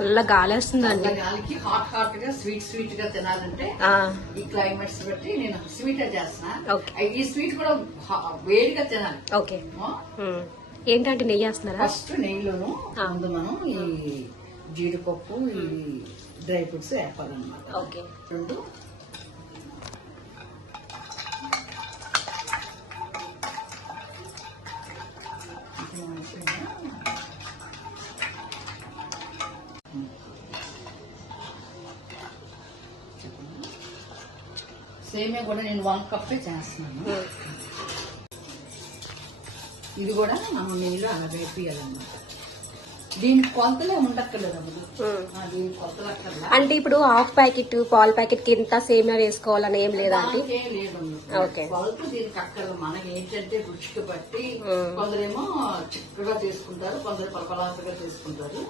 చల్ల గాలి వస్తుందండి. గాలికి హాట్ గా స్వీట్ గా తినాలంటే ఈ క్లైమేట్స్ బట్టి నేను స్వీట్ చేస్తున్నా. ఈ స్వీట్ కూడా వేడిగా తినాలి. ఓకే. ఏంటంటే నెయ్యి వేస్తున్నారా? ఫస్ట్ నెయ్యిలోను ముందు మనం ఈ జీడిపప్పు ఈ డ్రై ఫ్రూట్స్ వేపాలన్నమాట. ఓకే. రెండు సేమియా కూడా నేను 1 కప్పే చేస్తున్నాను. ఇది కూడా మనం నెయ్యిలో అలా వేపియాలన్నమాట. దీనికి కొలతలే ఉండక్కర్లేదు అప్పుడు. దీనికి కొలతలు అక్కర్లా. అంటే ఇప్పుడు హాఫ్ ప్యాకెట్ పాల ప్యాకెట్ కి ఇంత సేమియా వేసుకోవాలని ఏం లేదా అండి? లేదు. ఓకే. కొలత దీనికి అక్కర్లేదు. మనకి ఏంటంటే రుచికి బట్టి కొందరేమో చిక్కగా చేసుకుంటారు, కొందరు పలపలాసగా చేసుకుంటారు.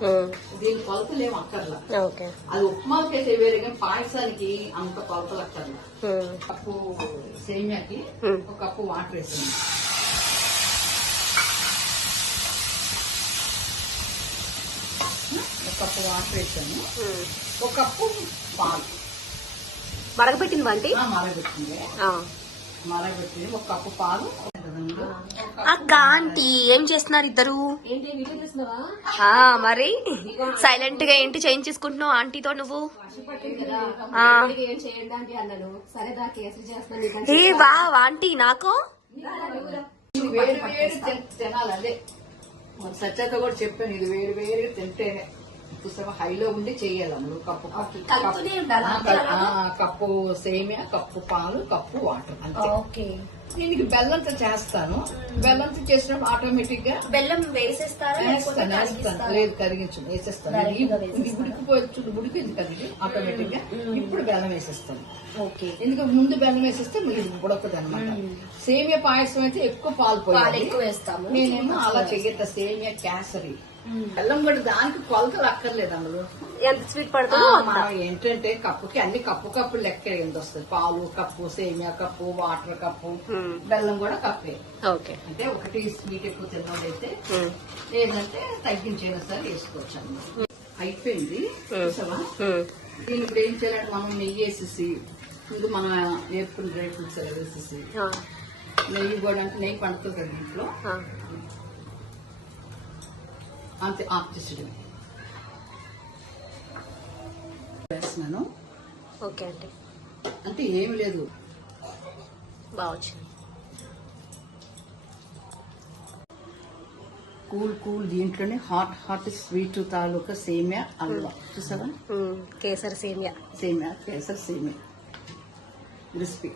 దీని కొలతలు ఏం అక్కర్లా. ఓకే. అది ఉప్మాకి అయితే వేరే, కానీ పాయసానికి అంత కొలతలు అక్కర్లా. కప్పు సేమియాకి 1 కప్పు వాటర్ వేసాను. కప్పు వాటర్ వేసాను. 1 కప్పు పాలు మరగబెట్టింది వంటి మరగబెట్టింది. 1 కప్పు పాలు. అక్క ఆంటీ ఏం చేస్తున్నారు ఇద్దరు? మరి సైలెంట్ గా ఏంటి చేంజ్ చేసుకుంటున్నావు ఆంటీతో నువ్వు? ఏ వా ఆంటీ నాకు వేడి వేడి తినాలి. అదే సత్యాతో కూడా చెప్పాను, ఇది వేడి వేడిగా తింటేనే పుస్తకం హైలో ఉండి చెయ్యాలి. అమ్ముడు కప్పు సేమియా, కప్పు పాలు, కప్పు వాటర్ అంతే. దీనికి బెల్లంతో చేస్తాను. బెల్లంతో చేసినప్పుడు ఆటోమేటిక్ గా బెల్లం వేసేస్తాను. లేదు, కరిగించు వేసేస్తాను. ఇది ఉడికింది కదిగి ఆటోమేటిక్ గా. ఇప్పుడు బెల్లం వేసేస్తాను. ఎందుకంటే ముందు బెల్లం వేసేస్తే మీరు ఉడకదు అనమాట. సేమియా పాయసం అయితే ఎక్కువ పాలు పోయాలి, ఎక్కువ వేస్తాము. నేనేమో అలా చెయ్యట సేమియా కేసరి. బెల్లం కూడా దానికి కొలతలు అక్కర్లేదు. అందులో ఎంత స్వీట్ పడుతుందో మనం ఏంటంటే కప్పుకి అన్ని కప్పు లెక్క ఎంత వస్తుంది. పాలు కప్పు, సేమియా కప్పు, వాటర్ కప్పు, బెల్లం కూడా కప్పే. అంటే ఒకటి స్వీట్ ఎక్కువ తిన్నదైతే, లేదంటే తగ్గించైనా సరే వేసుకోవచ్చు అన్నమాట. అయిపోయింది. దీని ఇప్పుడు ఏం చేయాలంటే మనం నెయ్యి వేసేసి, ఇది మనం వేపుకుని డ్రై ఫ్రూట్స్ అలా వేసేసి, నెయ్యి కూడా అంటే నెయ్యి పండుతుంది కదా ఇంట్లో, అంతే ఆఫ్ చేసేయడమే. వేస్తున్నాను. ఓకే అండి. అంటే ఏమి లేదు, బావచ్చు. కూల్ దీంట్లోనే హాట్ స్వీట్ తాలూకా సేమియా హల్వా చూసావా? కేసరి సేమియా కేసరి సేమియా క్రిస్పీ.